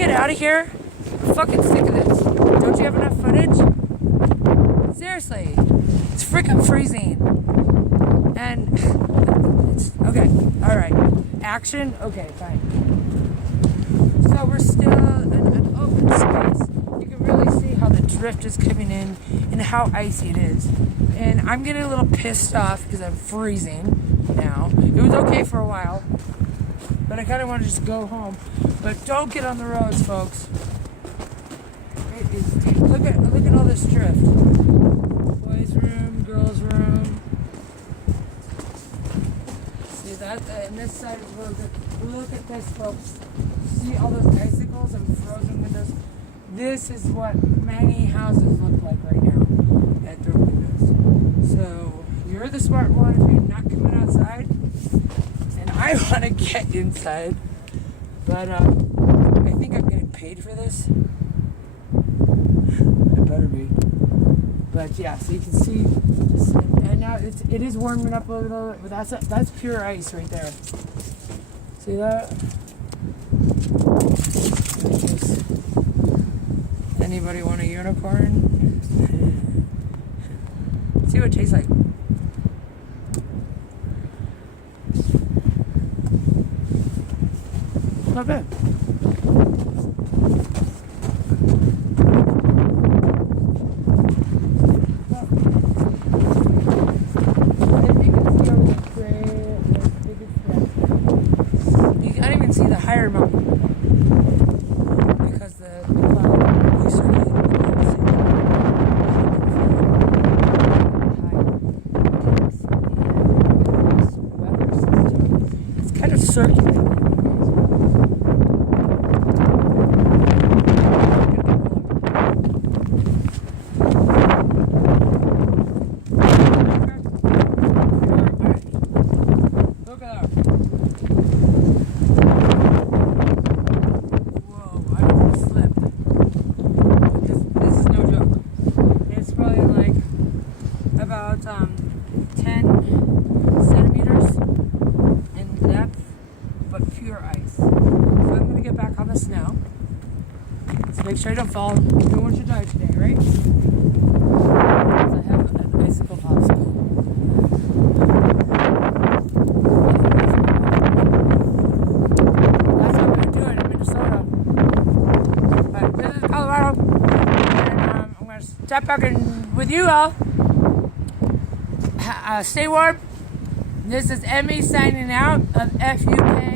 get out of here? I'm fucking sick of this. Don't you have enough footage? Seriously. It's freaking freezing. And it's okay. Alright. Action? Okay, fine. So we're still in an open space. You can really see how the drift is coming in and how icy it is. And I'm getting a little pissed off because I'm freezing now. It was okay for a while, but I kind of want to just go home. But don't get on the roads, folks. It is deep. Look at all this drift. Boys' room, girls' room. See that? And this side is really good. Look at this, folks. See all those icicles and frozen windows? This is what many houses look like right now at their windows. So you're the smart one if you're not coming outside. And I want to get inside. But I think I'm getting paid for this. It better be. But yeah, so you can see, and now it is warming up a little. But that's pure ice right there. See that? Anybody want a unicorn? See what it tastes like. Not bad. You can't even see the higher mountain because the cloud is circulating. It's kind of circulating. About 10 centimeters in depth, but pure ice. So I'm going to get back on the snow. So make sure I don't fall. No one should die today, right? Because I have an icicle popsicle. That's what I'm going to do in Minnesota. But this is Colorado. And I'm going to step back in with you all. Stay warm. This is Emmy signing out of FUK.